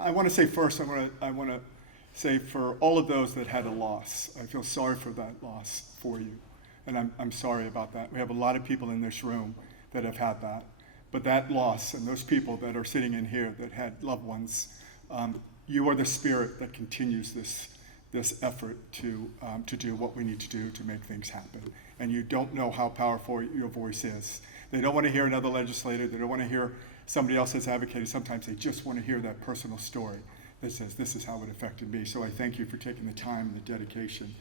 I want to say first, I want to say for all of those that had a loss, I feel sorry for that loss for you. And I'm sorry about that. We have a lot of people in this room that have had that. But that loss and those people that are sitting in here that had loved ones, you are the spirit that continues this effort to do what we need to do to make things happen. And you don't know how powerful your voice is. They don't want to hear another legislator. They don't want to hear somebody else that's advocated. Sometimes they just want to hear that personal story that says, this is how it affected me. So I thank you for taking the time and the dedication.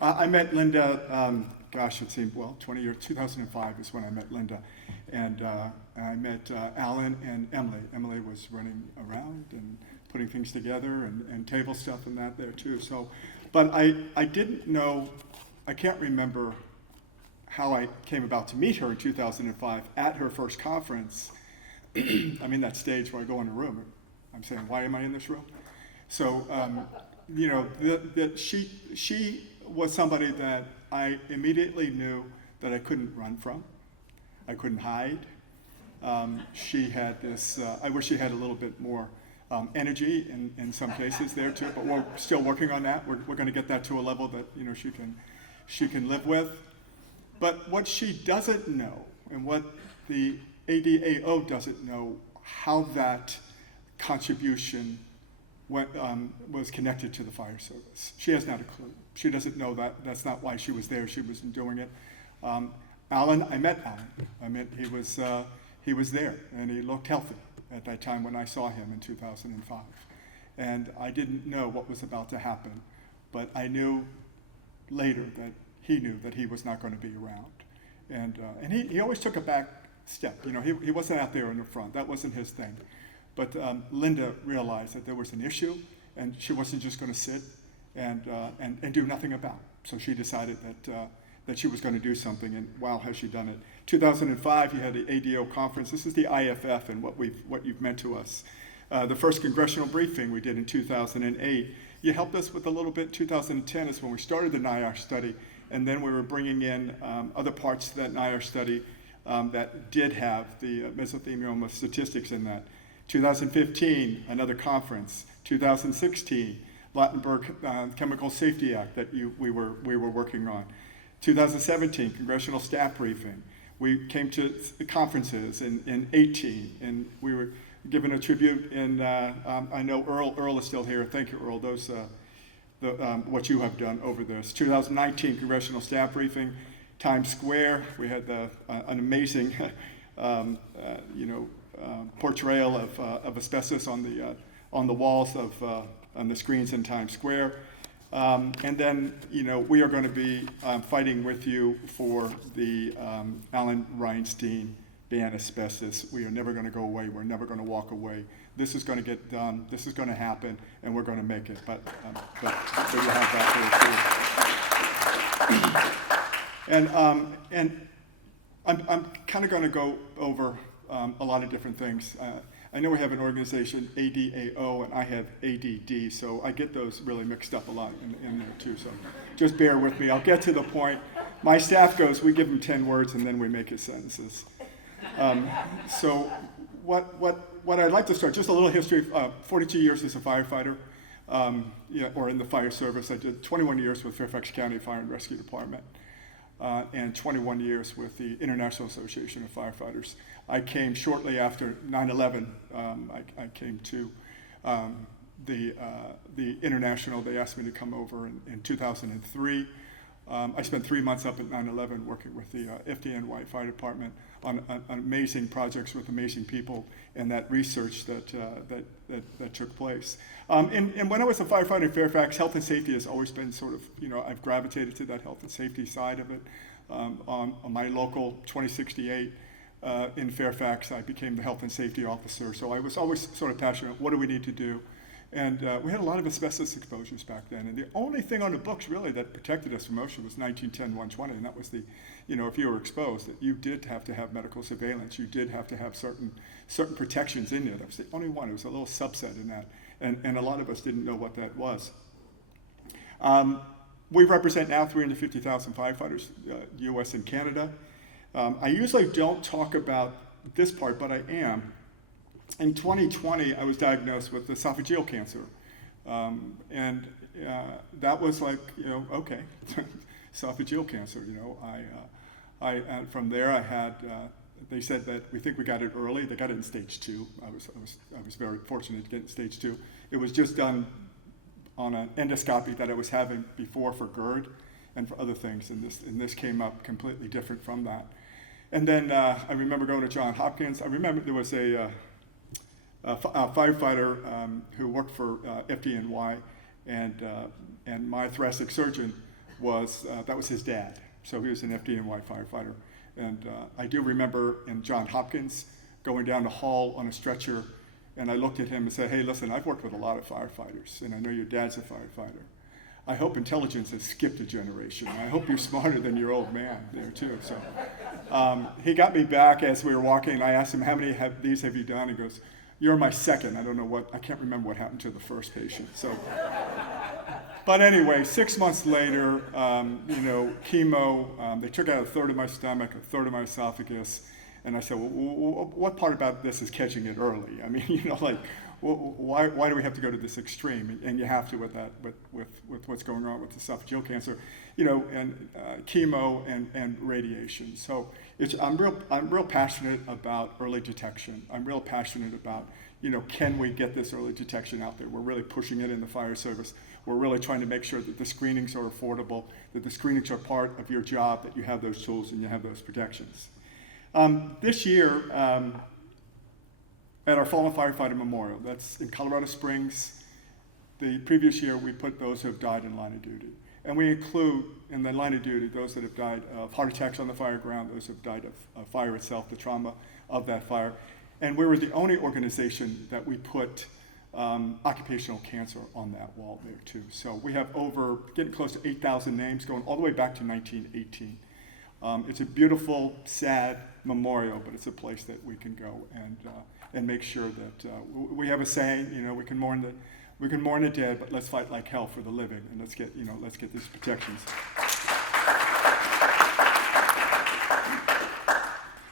I met Linda, gosh, it seemed, 20 years, 2005 is when I met Linda. And I met Alan and Emily. Emily was running around and putting things together and table stuff and that there too. So, but I didn't know, I can't remember how I came about to meet her in 2005 at her first conference. I'm in that stage where I go in a room. I'm saying, why am I in this room? So, you know, that she was somebody that I immediately knew that I couldn't run from. I couldn't hide. She had this, I wish she had a little bit more energy in some cases there too, but we're still working on that. We're going to get that to a level that, you know, she can live with. But what she doesn't know, and what the ADAO doesn't know, how that contribution was connected to the fire service. She has not a clue. She doesn't know that. That's not why she was there. She wasn't doing it. Alan, I met Alan. He was there, and he looked healthy at that time when I saw him in 2005. And I didn't know what was about to happen, but I knew later that he knew that he was not going to be around. And he always took a back step. You know, he wasn't out there in the front. That wasn't his thing. But Linda realized that there was an issue, and she wasn't just going to sit and do nothing about it. So she decided that she was going to do something, and wow, has she done it. 2005, you had the ADAO conference. This is the IAFF and what you've meant to us. The first congressional briefing we did in 2008. You helped us with a little bit. 2010 is when we started the NIAR study, and then we were bringing in other parts of that NIAR study that did have the mesothelioma statistics in that. 2015, another conference. 2016, Lautenberg Chemical Safety Act that we were working on. 2017, congressional staff briefing. We came to conferences in 18, and we were given a tribute. And I know Earl is still here. Thank you, Earl. Those what you have done over this. 2019, congressional staff briefing. Times Square, we had an amazing, portrayal of asbestos on the walls on the screens in Times Square. And then, you know, we are going to be fighting with you for the Alan Reinstein ban asbestos. We are never going to go away. We're never going to walk away. This is going to get done. This is going to happen, and we're going to make it. But you have that there too. And I'm kind of going to go over a lot of different things. I know we have an organization, ADAO, and I have ADD, so I get those really mixed up a lot in there too. So just bear with me. I'll get to the point. My staff goes, we give them 10 words and then we make it sentences. So what I'd like to start, just a little history. 42 years as a firefighter, or in the fire service. I did 21 years with Fairfax County Fire and Rescue Department. And 21 years with the International Association of Firefighters. I came shortly after 9/11. I came to the International. They asked me to come over in 2003. I spent 3 months up at 9/11 working with the FDNY Fire Department on amazing projects with amazing people and that research that took place. And when I was a firefighter in Fairfax, health and safety has always been sort of, you know, I've gravitated to that health and safety side of it. On my local 2068 in Fairfax, I became the health and safety officer. So I was always sort of passionate, what do we need to do? And we had a lot of asbestos exposures back then. And the only thing on the books really that protected us from OSHA was 1910-120. And that was the, you know, if you were exposed, that you did have to have medical surveillance. You did have to have certain protections in there. That was the only one. It was a little subset in that. And a lot of us didn't know what that was. We represent now 350,000 firefighters, US and Canada. I usually don't talk about this part, but I am. in 2020, I was diagnosed with esophageal cancer. And that was like, okay, esophageal cancer, and from there I had, they said that we think we got it early. They got it in stage 2. I was very fortunate to get it in stage 2. It was just done on an endoscopy that I was having before for GERD and for other things, and this came up completely different from that. And then I remember going to Johns Hopkins. I remember there was a firefighter who worked for FDNY, and my thoracic surgeon that was his dad. So he was an FDNY firefighter. And I do remember in Johns Hopkins going down the hall on a stretcher, and I looked at him and said, hey, listen, I've worked with a lot of firefighters, and I know your dad's a firefighter. I hope intelligence has skipped a generation. I hope you're smarter than your old man there too. So he got me back as we were walking, and I asked him, how many of these have you done? He goes, you're my second. I can't remember what happened to the first patient. So, but anyway, 6 months later, chemo, they took out a third of my stomach, a third of my esophagus, and I said, well, what part about this is catching it early? I mean, why do we have to go to this extreme? And you have to with that, with what's going on with esophageal cancer, and chemo and radiation. So I'm real passionate about early detection. I'm real passionate about, can we get this early detection out there? We're really pushing it in the fire service. We're really trying to make sure that the screenings are affordable, that the screenings are part of your job, that you have those tools and you have those protections. This year, at our Fallen Firefighter Memorial, that's in Colorado Springs, the previous year we put those who have died in line of duty. And we include in the line of duty those that have died of heart attacks on the fire ground, those who have died of fire itself, the trauma of that fire. And we were the only organization that we put occupational cancer on that wall there too. So we have getting close to 8,000 names going all the way back to 1918. It's a beautiful, sad memorial, but it's a place that we can go and make sure that we have a saying, we can mourn the dead, but let's fight like hell for the living, and let's get these protections.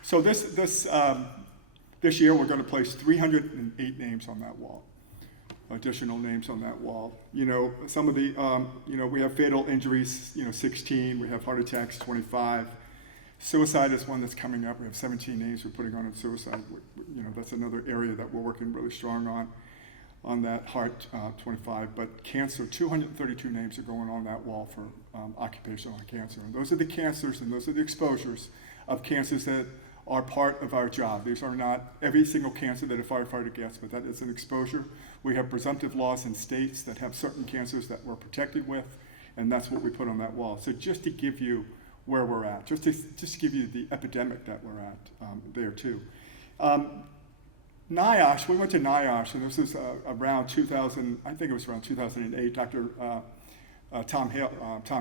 So this year we're going to place 308 names on that wall, additional names on that wall. Some of the, we have fatal injuries, 16. We have heart attacks, 25. Suicide is one that's coming up. We have 17 names we're putting on in suicide. That's another area that we're working really strong on that heart, 25. But cancer, 232 names are going on that wall for occupational cancer. And those are the cancers and those are the exposures of cancers that are part of our job. These are not every single cancer that a firefighter gets, but that is an exposure. We have presumptive laws in states that have certain cancers that we're protected with, and that's what we put on that wall. So just to give you where we're at, just to give you the epidemic that we're at there too. NIOSH, we went to NIOSH, and this was around 2000, I think it was around 2008, Dr. Tom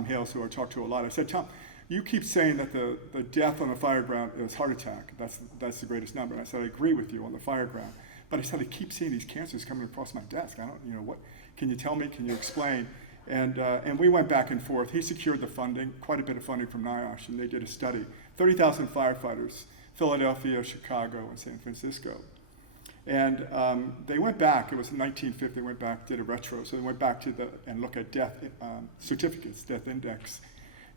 Hales, who I talked to a lot. I said, Tom, you keep saying that the death on the fire ground is heart attack. That's the greatest number. And I said, I agree with you on the fire ground. But I said, I keep seeing these cancers coming across my desk. I don't, what, can you tell me, can you explain? And we went back and forth. He secured the funding, quite a bit of funding from NIOSH, and they did a study. 30,000 firefighters, Philadelphia, Chicago, and San Francisco. And they went back, it was in 1950, they went back, did a retro, so they went back and looked at death certificates, death index.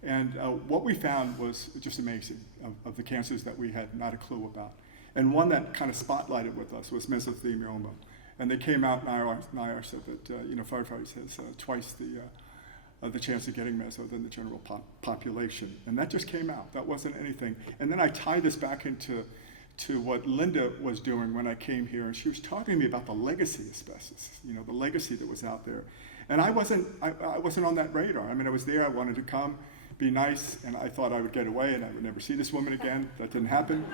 And what we found was just amazing of the cancers that we had not a clue about. And one that kind of spotlighted with us was mesothelioma. And they came out, NIOSH said that firefighters has twice the chance of getting meso than the general population. And that just came out, that wasn't anything. And then I tied this back into what Linda was doing when I came here, and she was talking to me about the legacy asbestos, the legacy that was out there. And I wasn't on that radar. I mean, I was there, I wanted to come, be nice, and I thought I would get away and I would never see this woman again. That didn't happen.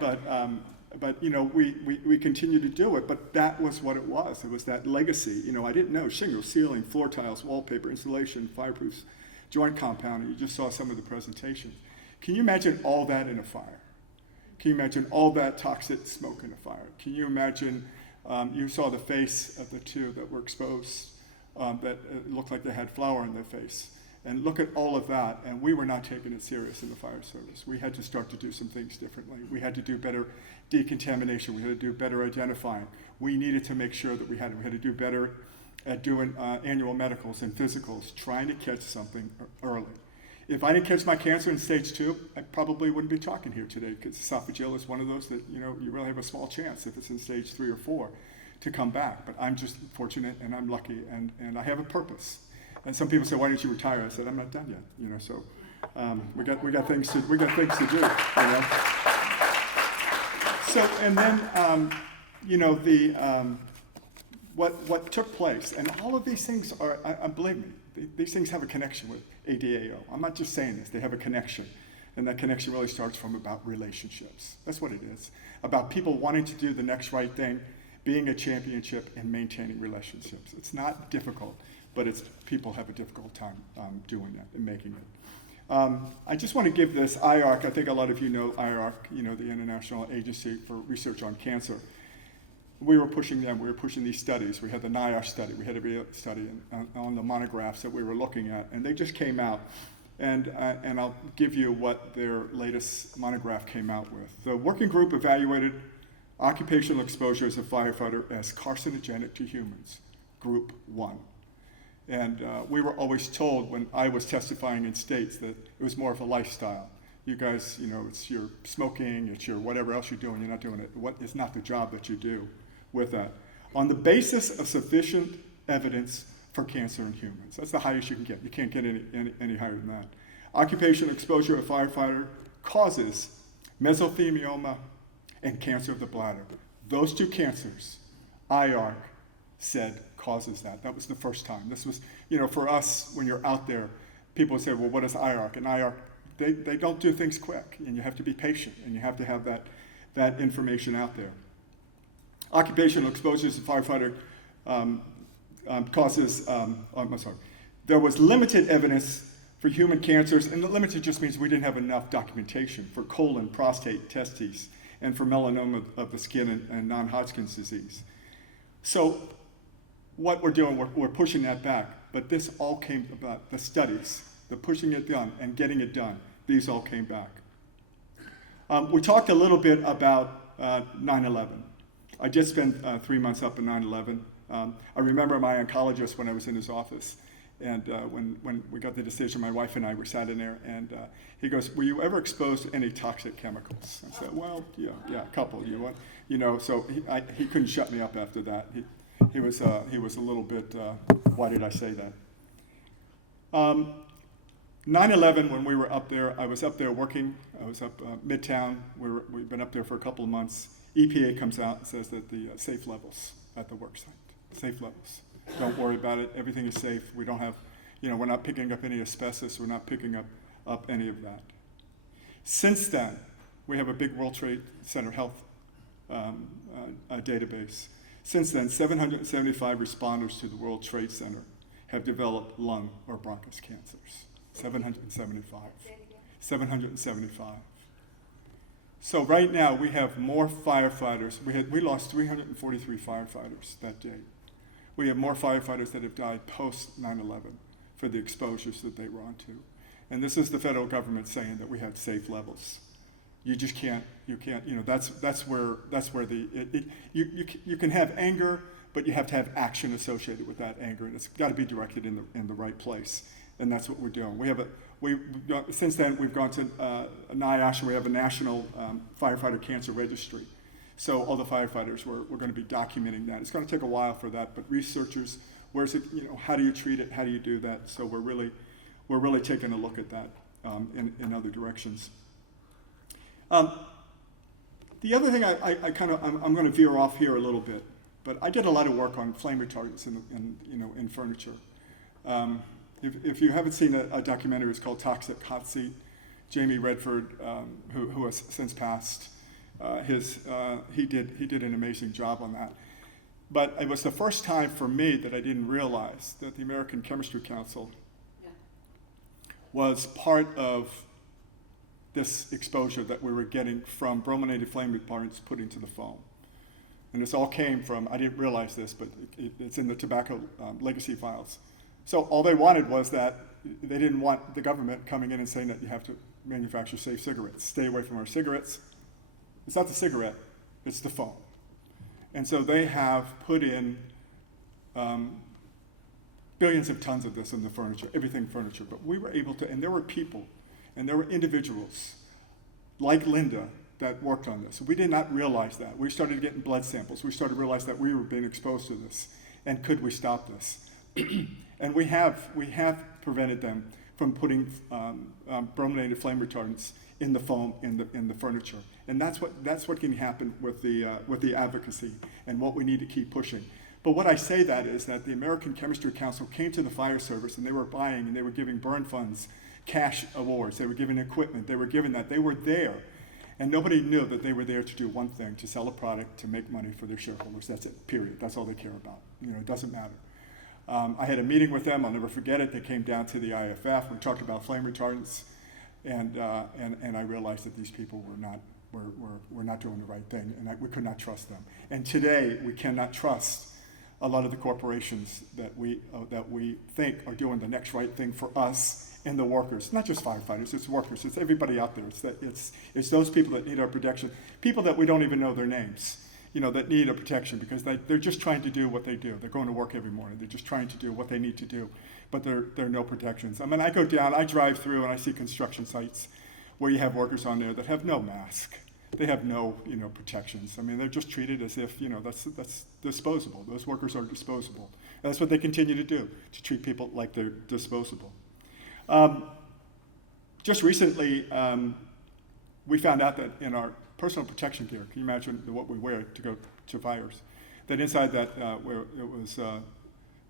But we continue to do it, but that was what it was. It was that legacy. I didn't know shingles, ceiling, floor tiles, wallpaper, insulation, fireproofs, joint compounding. You just saw some of the presentations. Can you imagine all that in a fire? Can you imagine all that toxic smoke in a fire? Can you imagine, you saw the face of the two that were exposed, that looked like they had flour in their face. and look at all of that, and we were not taking it serious in the fire service. We had to start to do some things differently. We had to do better decontamination. We had to do better identifying. We needed to make sure that we had to do better at doing annual medicals and physicals, trying to catch something early. If I didn't catch my cancer in stage 2, I probably wouldn't be talking here today, because esophageal is one of those that, you really have a small chance if it's in stage 3 or 4 to come back. But I'm just fortunate, and I'm lucky, and I have a purpose. And some people say, "Why didn't you retire?" I said, "I'm not done yet." So we got things to do. So, and then what took place, and all of these things are, believe me, these things have a connection with ADAO. I'm not just saying this; they have a connection, and that connection really starts from about relationships. That's what it is, about people wanting to do the next right thing, being a championship, and maintaining relationships. It's not difficult, but people have a difficult time doing that and making it. I just want to give this IARC. I think a lot of you know IARC, the International Agency for Research on Cancer. We were pushing them. We were pushing these studies. We had the NIOSH study. We had a study on the monographs that we were looking at, and they just came out. And I'll give you what their latest monograph came out with. The working group evaluated occupational exposure as a firefighter as carcinogenic to humans, Group 1. And we were always told when I was testifying in states that it was more of a lifestyle. You guys, it's your smoking, it's your whatever else you're doing, you're not doing it. It's not the job that you do with that. On the basis of sufficient evidence for cancer in humans. That's the highest you can get. You can't get any higher than that. Occupational exposure of a firefighter causes mesothelioma and cancer of the bladder. Those 2 cancers, IARC said causes that. That was the first time. This was, for us, when you're out there, people say, well, what is IARC? And IARC, they don't do things quick, and you have to be patient, and you have to have that information out there. Occupational exposure as a firefighter causes, I'm sorry, there was limited evidence for human cancers, and limited just means we didn't have enough documentation for colon, prostate, testes, and for melanoma of the skin and non-Hodgkin's disease. So what we're doing, we're pushing that back, but this all came about, the studies, the pushing it done and getting it done, these all came back. We talked a little bit about 9/11. I just spent 3 months up in 9/11. I remember my oncologist when I was in his office, and when we got the decision, my wife and I were sat in there, and he goes, "Were you ever exposed to any toxic chemicals?" I said, "Well, yeah, a couple. So he couldn't shut me up after that. He was a little bit. Why did I say that? 9/11, when we were up there, I was up there working. I was up Midtown. We've been up there for a couple of months. EPA comes out and says that the safe levels at the work site. Safe levels. Don't worry about it. Everything is safe. We don't have, we're not picking up any asbestos. We're not picking up any of that. Since then, we have a big World Trade Center health database. Since then, 775 responders to the World Trade Center have developed lung or bronchus cancers. 775. 775. So right now we have more firefighters. We lost 343 firefighters that day. We have more firefighters that have died post 9/11 for the exposures that they were onto. And this is the federal government saying that we had safe levels. You just can't. That's where you can have anger, but you have to have action associated with that anger, and it's got to be directed in the right place. And that's what we're doing. Since then we've gone to NIOSH. We have a national firefighter cancer registry. So all the firefighters, we're going to be documenting that. It's going to take a while for that, but researchers, where's it? How do you treat it? How do you do that? So we're really taking a look at that in other directions. The other thing I'm going to veer off here a little bit, but I did a lot of work on flame retardants in furniture. If you haven't seen a documentary, it's called Toxic Hot Seat. Jamie Redford, who has since passed, he did an amazing job on that. But it was the first time for me that I didn't realize that the American Chemistry Council was part of this exposure that we were getting from brominated flame retardants put into the foam. And this all came from, I didn't realize this, but it's in the tobacco legacy files. So all they wanted was that they didn't want the government coming in and saying that you have to manufacture safe cigarettes. Stay away from our cigarettes. It's not the cigarette, it's the foam. And so they have put in billions of tons of this in the furniture, everything furniture. But we were able to, and there were people, and there were individuals like Linda that worked on this. We did not realize that. We started getting blood samples. We started to realize that we were being exposed to this, and could we stop this? And we have prevented them from putting brominated flame retardants in the foam in the furniture, and that's what can happen with the advocacy, and what we need to keep pushing. But what I say that is that the American Chemistry Council came to the fire service, and they were buying, and they were giving burn funds cash awards. They were giving equipment. They were giving that. They were there, and nobody knew that they were there to do one thing: to sell a product, to make money for their shareholders. That's it. Period. That's all they care about. It doesn't matter. I had a meeting with them. I'll never forget it. They came down to the IAFF. We talked about flame retardants, and I realized that these people were not doing the right thing, and we could not trust them. And today, we cannot trust a lot of the corporations that we think are doing the next right thing for us and the workers. Not just firefighters, it's workers. It's everybody out there. It's those people that need our protection. People that we don't even know their names. That need a protection because they're just trying to do what they do. They're going to work every morning. They're just trying to do what they need to do, but there are no protections. I mean, I go down, I drive through, and I see construction sites where you have workers on there that have no mask. They have no, protections. I mean, they're just treated as if, that's disposable. Those workers are disposable. And that's what they continue to do, to treat people like they're disposable. Just recently, we found out that in our personal protection gear, can you imagine what we wear to go to fires? That inside that, where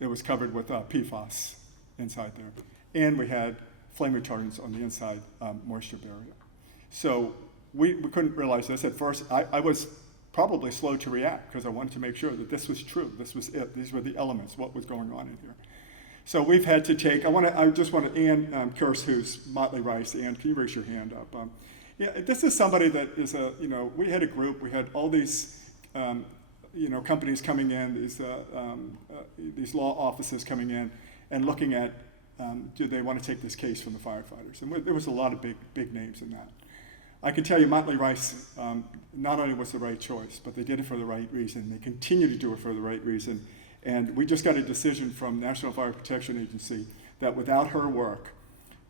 it was covered with PFAS inside there, and we had flame retardants on the inside moisture barrier. So we couldn't realize this at first. I was probably slow to react because I wanted to make sure that this was true. This was it. These were the elements. What was going on in here? So we've had to take. I just want to Ann Kirst, who's Motley Rice. Ann, can you raise your hand up? Yeah, this is somebody that is we had a group, we had all these, companies coming in, these law offices coming in and looking at, do they want to take this case from the firefighters? And there was a lot of big names in that. I can tell you Motley Rice not only was the right choice, but they did it for the right reason. They continue to do it for the right reason. And we just got a decision from National Fire Protection Agency that without her work,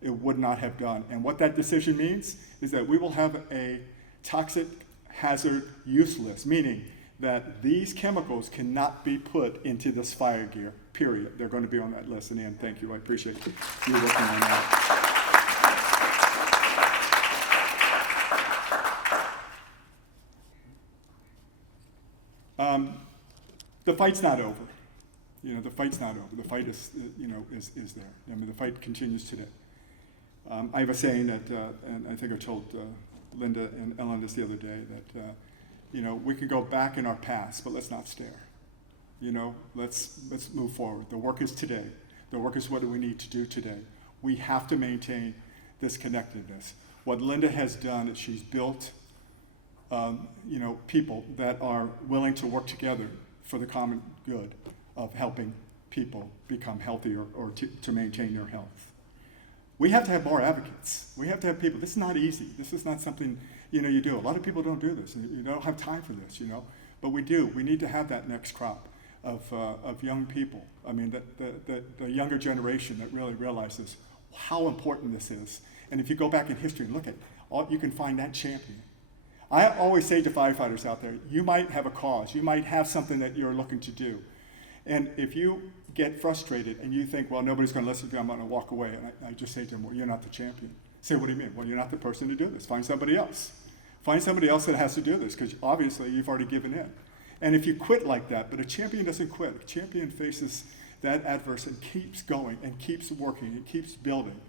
it would not have done. And what that decision means is that we will have a toxic hazard use list, meaning that these chemicals cannot be put into this fire gear, period. They're going to be on that list. And Ann, thank you. I appreciate you working on that. The fight's not over. The fight's not over. The fight is there. I mean, the fight continues today. I have a saying that, and I think I told Linda and Ellen this the other day, that we can go back in our past, but let's not stare. Let's move forward. The work is today. The work is what do we need to do today. We have to maintain this connectedness. What Linda has done is she's built, people that are willing to work together for the common good of helping people become healthier or to maintain their health. We have to have more advocates. We have to have people. This is not easy. This is not something, you do. A lot of people don't do this. You don't have time for this, But we do. We need to have that next crop of young people. I mean, the younger generation that really realizes how important this is. And if you go back in history and look at it, you can find that champion. I always say to firefighters out there, you might have a cause. You might have something that you're looking to do. And if you get frustrated and you think, well, nobody's going to listen to me, I'm going to walk away. And I just say to them, well, you're not the champion. Say, what do you mean? Well, you're not the person to do this. Find somebody else. Find somebody else that has to do this because obviously you've already given in. And if you quit like that, but a champion doesn't quit. A champion faces that adverse and keeps going and keeps working and keeps building.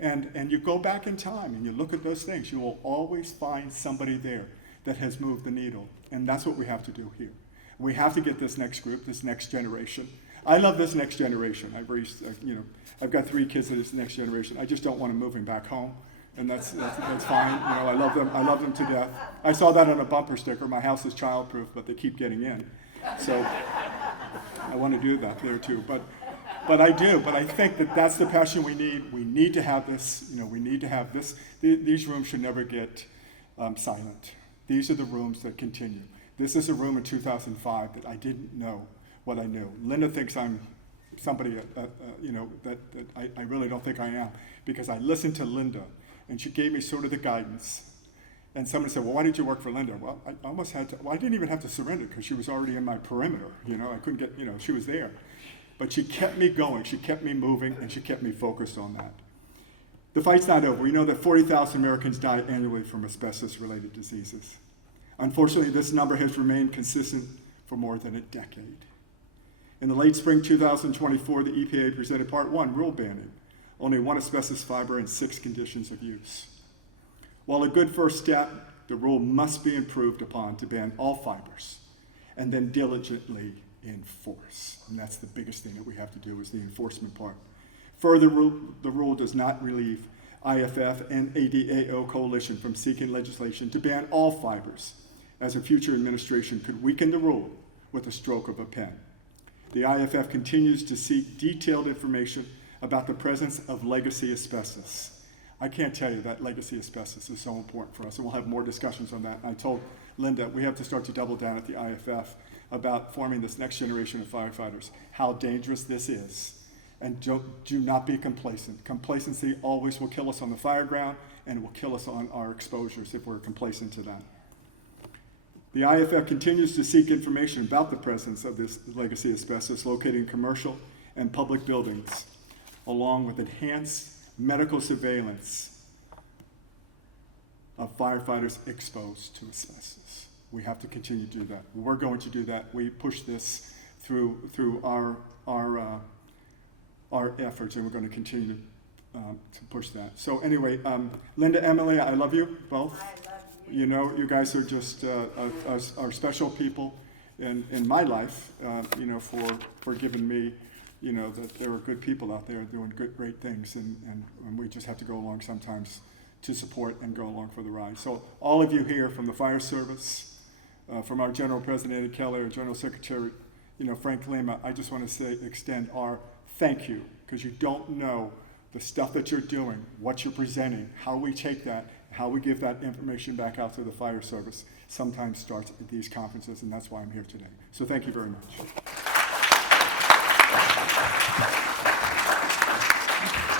And you go back in time and you look at those things, you will always find somebody there that has moved the needle. And that's what we have to do here. We have to get this next group, this next generation. I love this next generation. I've raised, I've got 3 kids of this next generation. I just don't want them moving back home, and that's fine. I love them. I love them to death. I saw that on a bumper sticker. My house is childproof, but they keep getting in. So I want to do that there too. But But I do. But I think that that's the passion we need. We need to have this. We need to have this. These rooms should never get silent. These are the rooms that continue. This is a room in 2005 that I didn't know what I knew. Linda thinks I'm somebody, that I really don't think I am, because I listened to Linda, and she gave me sort of the guidance. And somebody said, well, why didn't you work for Linda? Well, I almost had to. Well, I didn't even have to surrender because she was already in my perimeter. I couldn't get, she was there. But she kept me going, she kept me moving, and she kept me focused on that. The fight's not over. We know that 40,000 Americans die annually from asbestos-related diseases. Unfortunately, this number has remained consistent for more than a decade. In the late spring 2024, the EPA presented Part 1 rule banning only one asbestos fiber and 6 conditions of use. While a good first step, the rule must be improved upon to ban all fibers and then diligently enforce. And that's the biggest thing that we have to do, is the enforcement part. Further, the rule does not relieve IAFF and ADAO coalition from seeking legislation to ban all fibers, as a future administration could weaken the rule with a stroke of a pen. The IAFF continues to seek detailed information about the presence of legacy asbestos. I can't tell you that legacy asbestos is so important for us, and we'll have more discussions on that. I told Linda we have to start to double down at the IAFF about forming this next generation of firefighters, how dangerous this is. And do not be complacent. Complacency always will kill us on the fire ground, and it will kill us on our exposures if we're complacent to that. The IAFF continues to seek information about the presence of this legacy asbestos located in commercial and public buildings, along with enhanced medical surveillance of firefighters exposed to asbestos. We have to continue to do that. We're going to do that. We push this through our efforts, and we're going to continue to push that. So anyway, Linda, Emily, I love you both. I love you. You guys are just are special people in my life. For giving me, that there are good people out there doing great things, and we just have to go along sometimes to support and go along for the ride. So all of you here, from the fire service, from our General President Eddie Keller, our General Secretary, Frank Lima, I just want to extend our thank you, because you don't know the stuff that you're doing, what you're presenting, how we take that, how we give that information back out to the fire service, sometimes starts at these conferences, and that's why I'm here today. So thank you very much.